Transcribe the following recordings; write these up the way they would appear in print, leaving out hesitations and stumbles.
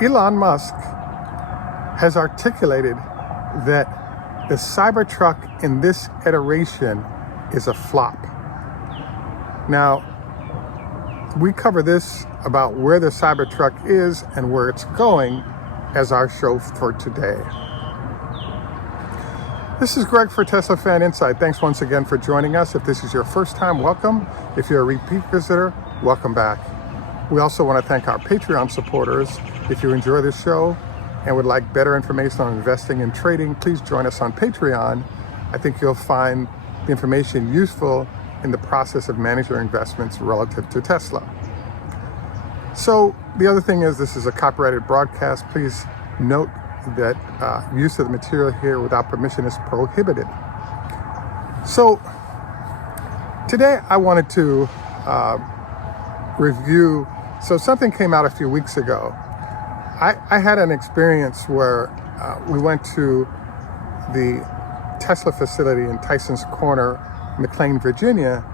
Elon Musk has articulated that the Cybertruck in this iteration is a flop. Now, we cover this about where the Cybertruck is and where it's going as our show for today. This is Greg for Teslafaninsight. Thanks once again for joining us. If this is your first time, welcome. If you're a repeat visitor, welcome back. We also want to thank our Patreon supporters. If you enjoy this show and would like better information on investing and trading, please join us on Patreon. I think you'll find the information useful in the process of managing your investments relative to Tesla. So the other thing is, this is a copyrighted broadcast. Please note that use of the material here without permission is prohibited. So today I wanted to review. So something came out a few weeks ago. I had an experience where we went to the Tesla facility in Tyson's Corner, McLean, Virginia.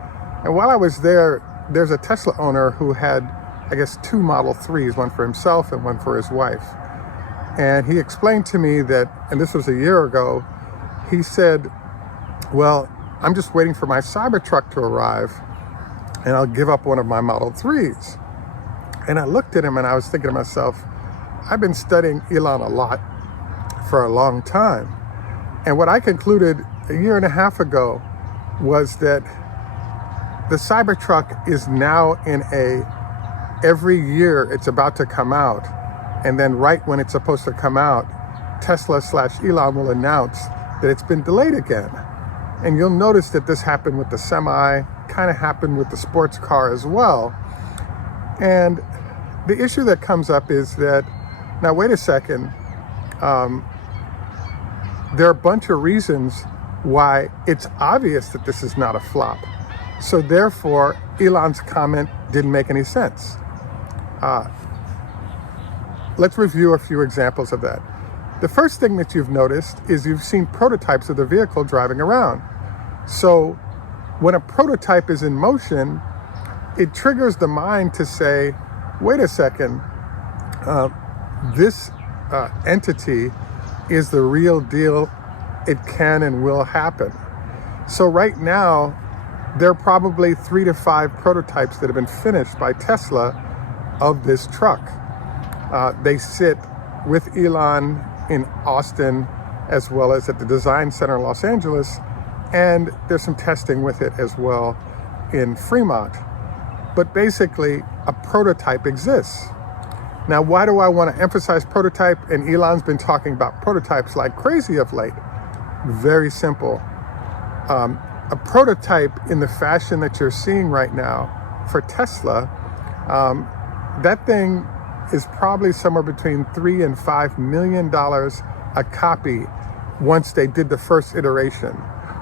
And while I was there, there's a Tesla owner who had, I guess, 2 Model 3s, one for himself and one for his wife. And he explained to me that, and this was a year ago, he said, well, I'm just waiting for my Cybertruck to arrive and I'll give up one of my Model 3s. And I looked at him and I was thinking to myself, I've been studying Elon a lot for a long time. And what I concluded a year and a half ago was that the Cybertruck is now in every year it's about to come out. And then right when it's supposed to come out, Tesla/Elon will announce that it's been delayed again. And you'll notice that this happened with the semi, kind of happened with the sports car as well. And the issue that comes up is that, now wait a second, there are a bunch of reasons why it's obvious that this is not a flop. So therefore, Elon's comment didn't make any sense. Let's review a few examples of that. The first thing that you've noticed is you've seen prototypes of the vehicle driving around. So when a prototype is in motion, it triggers the mind to say, wait a second, this entity is the real deal. It can and will happen. So right now, there are probably 3 to 5 prototypes that have been finished by Tesla of this truck. They sit with Elon in Austin, as well as at the Design Center in Los Angeles, and there's some testing with it as well in Fremont. But basically, a prototype exists. Now, why do I want to emphasize prototype? And Elon's been talking about prototypes like crazy of late. Very simple. A prototype in the fashion that you're seeing right now for Tesla, that thing is probably somewhere between $3 and $5 million a copy once they did the first iteration.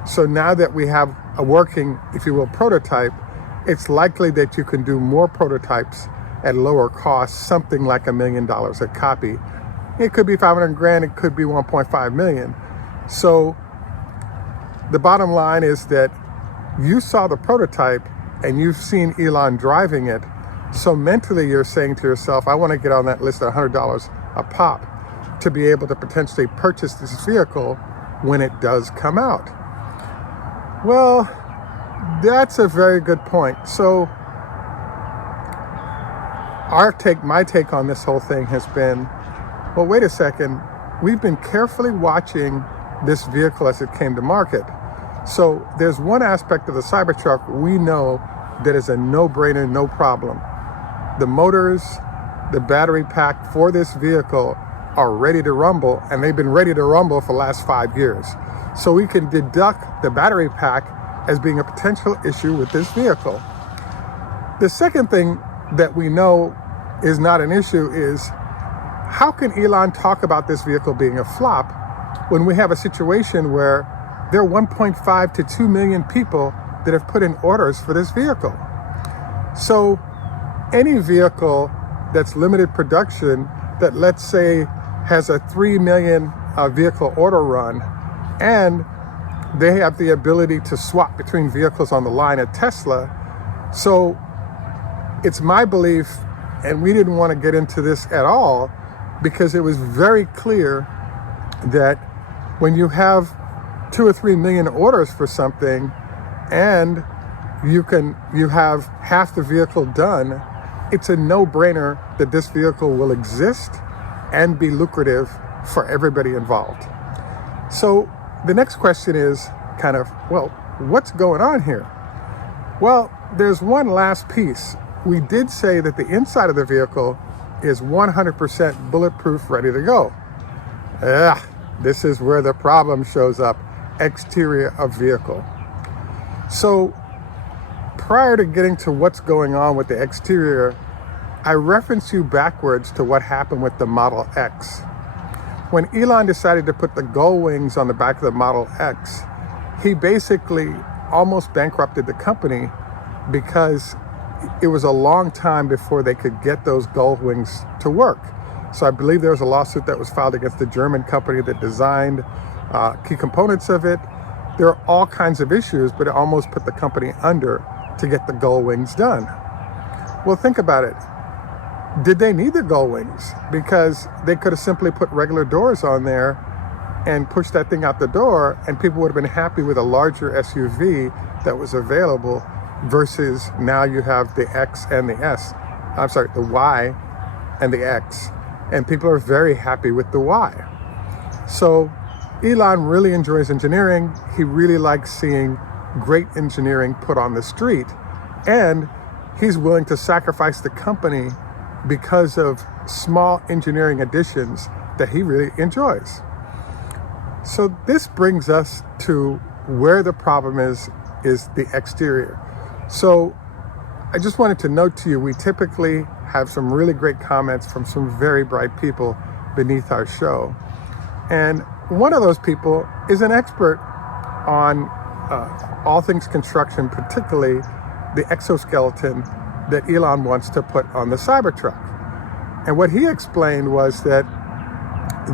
So now that we have a working, if you will, prototype, it's likely that you can do more prototypes at lower cost, something like $1 million a copy. It could be 500 grand, it could be 1.5 million. So the bottom line is that you saw the prototype and you've seen Elon driving it. So mentally you're saying to yourself, I want to get on that list at $100 a pop to be able to potentially purchase this vehicle when it does come out. Well, that's a very good point. So my take on this whole thing has been, well, wait a second. We've been carefully watching this vehicle as it came to market. So there's one aspect of the Cybertruck we know that is a no-brainer, no problem. The motors, the battery pack for this vehicle are ready to rumble, and they've been ready to rumble for the last 5 years. So we can deduct the battery pack as being a potential issue with this vehicle. The second thing that we know is not an issue is, how can Elon talk about this vehicle being a flop when we have a situation where there are 1.5 to 2 million people that have put in orders for this vehicle? So any vehicle that's limited production that, let's say, has a 3 million vehicle order run, and they have the ability to swap between vehicles on the line at Tesla. So it's my belief, and we didn't want to get into this at all, because it was very clear that when you have 2 or 3 million orders for something and you have half the vehicle done, it's a no-brainer that this vehicle will exist and be lucrative for everybody involved. So the next question is kind of, well, what's going on here? Well, there's one last piece. We did say that the inside of the vehicle is 100% bulletproof, ready to go. This is where the problem shows up: exterior of vehicle. So prior to getting to what's going on with the exterior, I reference you backwards to what happened with the Model X. When Elon decided to put the gull wings on the back of the Model X, he basically almost bankrupted the company because it was a long time before they could get those gull wings to work. So I believe there was a lawsuit that was filed against the German company that designed key components of it. There are all kinds of issues, but it almost put the company under to get the gull wings done. Well, think about it. Did they need the gull wings? Because they could have simply put regular doors on there and pushed that thing out the door, and people would have been happy with a larger SUV that was available, versus now you have the X and the S. I'm sorry, the Y and the X. And people are very happy with the Y. So Elon really enjoys engineering. He really likes seeing great engineering put on the street. And he's willing to sacrifice the company because of small engineering additions that he really enjoys. So this brings us to where the problem is the exterior. So I just wanted to note to you, we typically have some really great comments from some very bright people beneath our show. And one of those people is an expert on all things construction, particularly the exoskeleton that Elon wants to put on the Cybertruck. And what he explained was that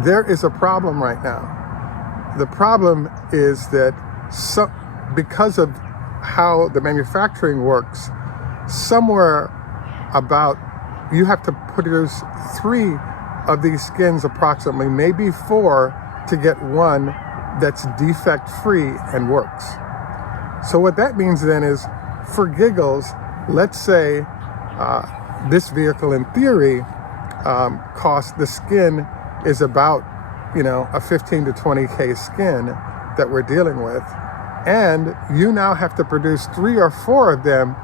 there is a problem right now. The problem is that because of how the manufacturing works, somewhere about you have to produce 3 of these skins approximately, maybe 4, to get one that's defect free and works. So what that means then is, for giggles, let's say this vehicle in theory the skin is about, a 15 to 20K skin that we're dealing with. And you now have to produce 3 or 4 of them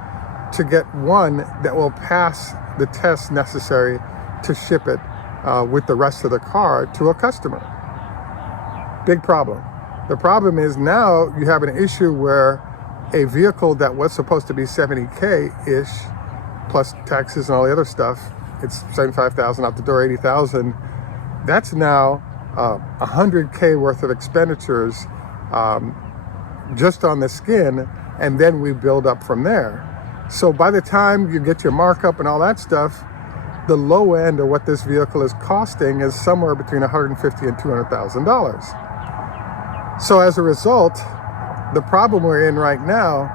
to get one that will pass the test necessary to ship it with the rest of the car to a customer. Big problem. The problem is now you have an issue where a vehicle that was supposed to be 70K-ish, plus taxes and all the other stuff, it's 75,000 out the door, 80,000. That's now 100K worth of expenditures just on the skin, and then we build up from there. So by the time you get your markup and all that stuff, the low end of what this vehicle is costing is somewhere between $150,000 and $200,000. So as a result, the problem we're in right now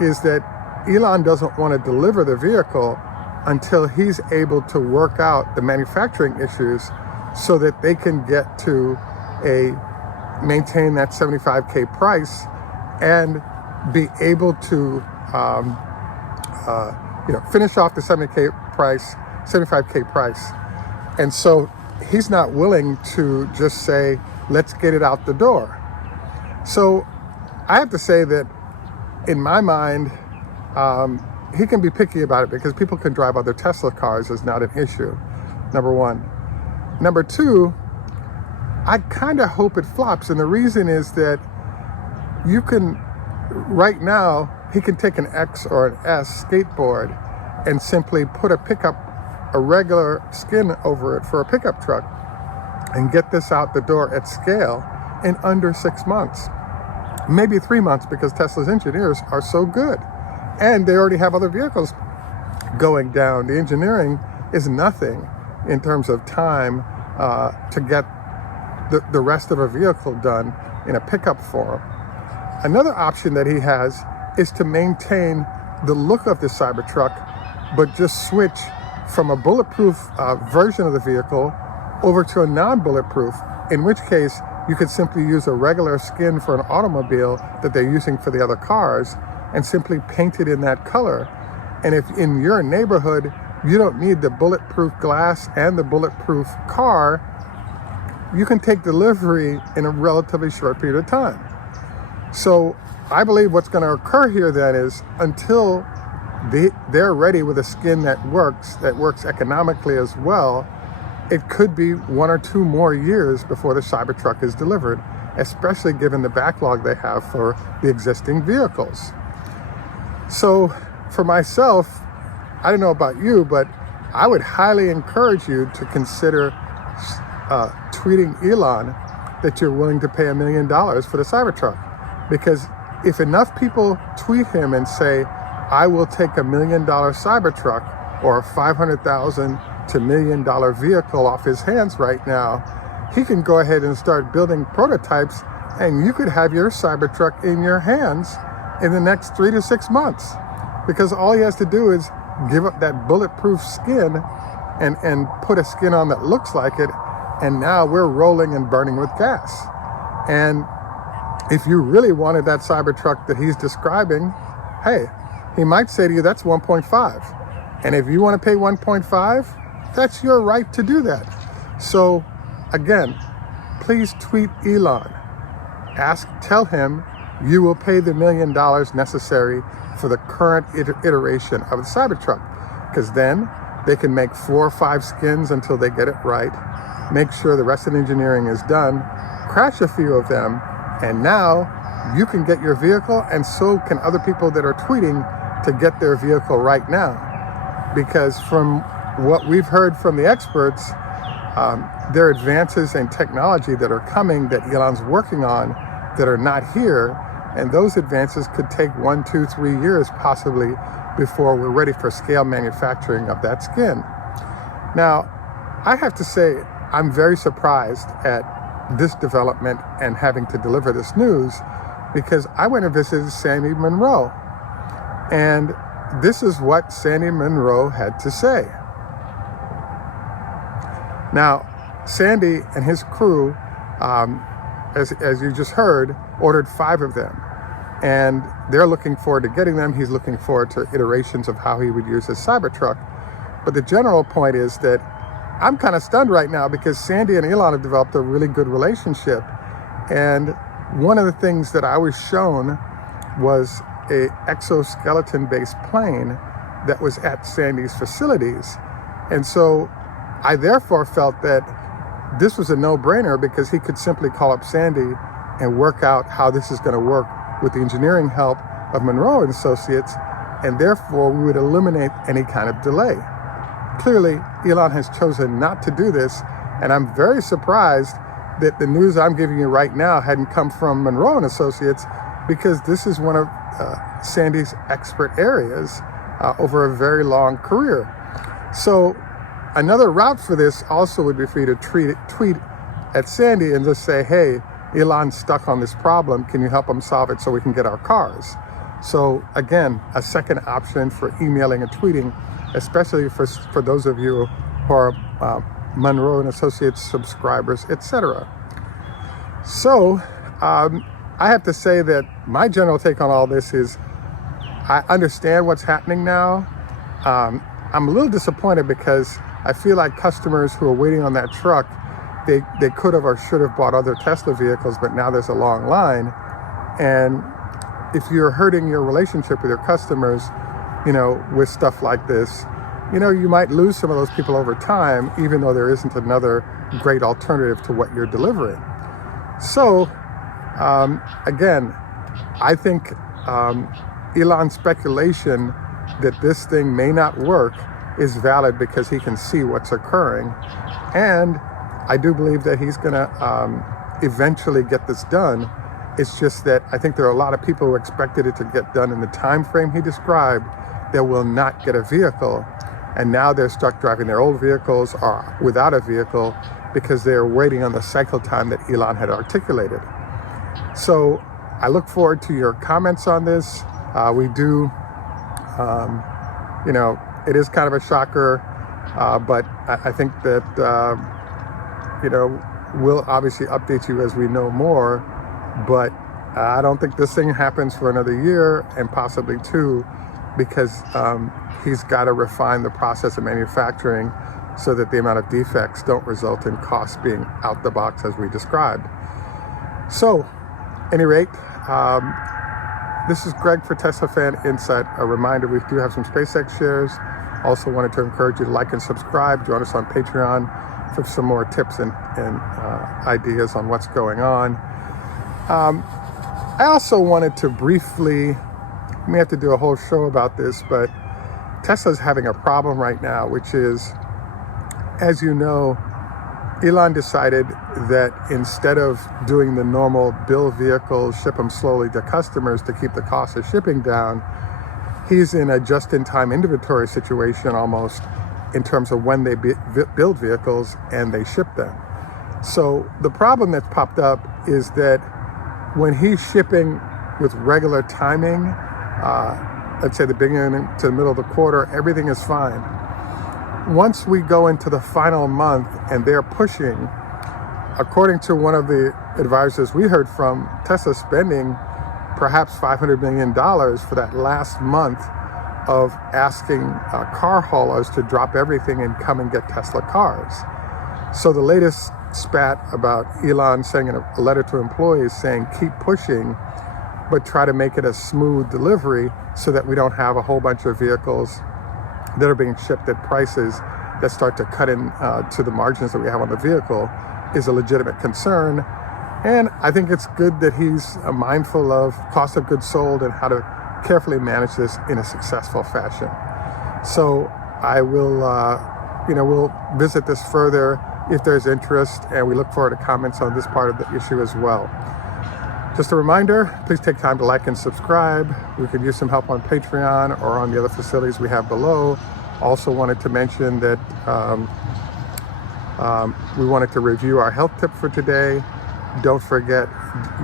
is that Elon doesn't want to deliver the vehicle until he's able to work out the manufacturing issues so that they can get to maintain that 75K price and be able to finish off the 75K price. And so he's not willing to just say, let's get it out the door. So I have to say that in my mind, he can be picky about it because people can drive other Tesla cars is not an issue, number one. Number two, I kind of hope it flops. And the reason is that you can, right now, he can take an X or an S skateboard and simply put a regular skin over it for a pickup truck and get this out the door at scale in under 6 months, maybe 3 months, because Tesla's engineers are so good. And they already have other vehicles going down. The engineering is nothing in terms of time to get the rest of a vehicle done in a pickup form. Another option that he has is to maintain the look of the Cybertruck, but just switch from a bulletproof version of the vehicle over to a non-bulletproof, in which case you could simply use a regular skin for an automobile that they're using for the other cars and simply paint it in that color. And if in your neighborhood you don't need the bulletproof glass and the bulletproof car, you can take delivery in a relatively short period of time. So I believe what's going to occur here then is until they're ready with a skin that works economically as well, it could be 1 or 2 more years before the Cybertruck is delivered, especially given the backlog they have for the existing vehicles. So for myself, I don't know about you, but I would highly encourage you to consider tweeting Elon that you're willing to pay $1 million for the Cybertruck. Because if enough people tweet him and say, I will take $1 million Cybertruck or a $500,000 to $1 million vehicle off his hands right now, he can go ahead and start building prototypes, and you could have your Cybertruck in your hands in the next 3 to 6 months. Because all he has to do is give up that bulletproof skin and put a skin on that looks like it, and now we're rolling and burning with gas. And if you really wanted that Cybertruck that he's describing, hey, he might say to you, that's 1.5. And if you want to pay 1.5, that's your right to do that. So again, please tweet Elon. Tell him you will pay the $1 million necessary for the current iteration of the Cybertruck. Because then they can make 4 or 5 skins until they get it right, make sure the rest of the engineering is done, crash a few of them, and now you can get your vehicle, and so can other people that are tweeting to get their vehicle right now. Because from what we've heard from the experts, there are advances in technology that are coming that Elon's working on that are not here, and those advances could take 1, 2, 3 years possibly before we're ready for scale manufacturing of that skin. Now, I have to say, I'm very surprised at this development and having to deliver this news, because I went and visited Sandy Munro, and this is what Sandy Munro had to say. Now, Sandy and his crew, as you just heard, ordered 5 of them, and they're looking forward to getting them. He's looking forward to iterations of how he would use his Cybertruck. But the general point is that I'm kind of stunned right now, because Sandy and Elon have developed a really good relationship. And one of the things that I was shown was a exoskeleton-based plane that was at Sandy's facilities. And so I therefore felt that this was a no-brainer, because he could simply call up Sandy and work out how this is going to work with the engineering help of Munro and Associates, and therefore we would eliminate any kind of delay. Clearly, Elon has chosen not to do this, and I'm very surprised that the news I'm giving you right now hadn't come from Munro and Associates, because this is one of Sandy's expert areas over a very long career. So another route for this also would be for you to tweet at Sandy and just say, hey, Elon's stuck on this problem. Can you help him solve it so we can get our cars? So again, a second option for emailing and tweeting, especially for those of you who are Munro and Associates subscribers, etc. So I have to say that my general take on all this is I understand what's happening now. I'm a little disappointed, because I feel like customers who are waiting on that truck, they could have or should have bought other Tesla vehicles, but now there's a long line. And if you're hurting your relationship with your customers, with stuff like this, you might lose some of those people over time, even though there isn't another great alternative to what you're delivering. So, again, I think Elon's speculation that this thing may not work is valid, because he can see what's occurring. And I do believe that he's going to eventually get this done. It's just that I think there are a lot of people who expected it to get done in the time frame he described that will not get a vehicle. And now they're stuck driving their old vehicles or without a vehicle, because they're waiting on the cycle time that Elon had articulated. So I look forward to your comments on this. We do, it is kind of a shocker, but I think that we'll obviously update you as we know more, but I don't think this thing happens for another year and possibly two, because he's got to refine the process of manufacturing so that the amount of defects don't result in costs being out the box as we described. So, at any rate, this is Greg for Teslafaninsight. A reminder, we do have some SpaceX shares. Also wanted to encourage you to like and subscribe. Join us on Patreon for some more tips and ideas on what's going on. I also wanted to briefly, we may have to do a whole show about this, but Tesla's having a problem right now, which is, as you know, Elon decided that instead of doing the normal build vehicles, ship them slowly to customers to keep the cost of shipping down, he's in a just-in-time inventory situation almost in terms of when they build vehicles and they ship them. So the problem that's popped up is that when he's shipping with regular timing, let's say the beginning to the middle of the quarter, everything is fine. Once we go into the final month and they're pushing, according to one of the advisors we heard from, Tesla spending perhaps $500 million for that last month of asking car haulers to drop everything and come and get Tesla cars. So the latest spat about Elon saying in a letter to employees saying, keep pushing, but try to make it a smooth delivery so that we don't have a whole bunch of vehicles that are being shipped at prices that start to cut in to the margins that we have on the vehicle, is a legitimate concern. And I think it's good that he's mindful of cost of goods sold and how to carefully manage this in a successful fashion. So I will, we'll visit this further if there's interest, and we look forward to comments on this part of the issue as well. Just a reminder, please take time to like and subscribe. We could use some help on Patreon or on the other facilities we have below. Also wanted to mention that we wanted to review our health tip for today. Don't forget,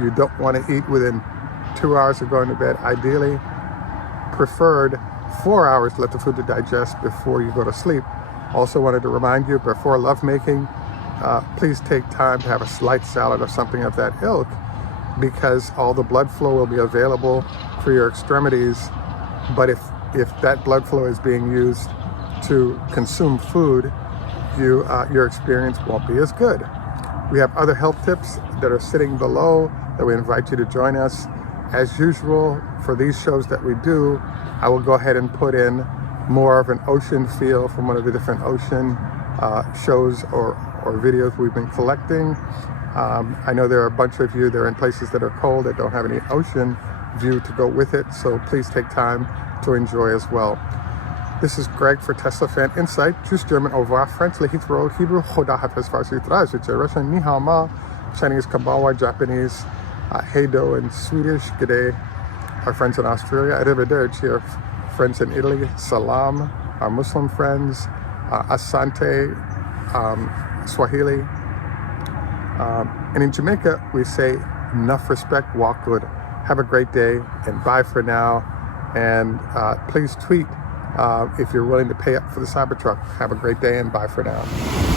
you don't want to eat within 2 hours of going to bed. Ideally, preferred 4 hours to let the food to digest before you go to sleep. Also wanted to remind you, before lovemaking, please take time to have a light salad or something of that ilk, because all the blood flow will be available for your extremities. But if that blood flow is being used to consume food, your experience won't be as good. We have other health tips that are sitting below that we invite you to join us. As usual, for these shows that we do, I will go ahead and put in more of an ocean feel from one of the different ocean shows or videos we've been collecting. I know there are a bunch of you that are in places that are cold that don't have any ocean view to go with it, so please take time to enjoy as well. This is Greg for Teslafaninsight. Tschüss, German, au revoir, French, Lehithro, Hebrew, Choda Hafez, Farsi, Trajice, Russian, Ni Hao Ma, Chinese, Kambawa, Japanese, Heido, and Swedish, G'day, our friends in Australia, Arrivederci, our friends in Italy, Salam, our Muslim friends, Asante, Swahili, and in Jamaica, we say, enough respect, walk good. Have a great day, and bye for now. And please tweet if you're willing to pay up for the Cybertruck. Have a great day, and bye for now.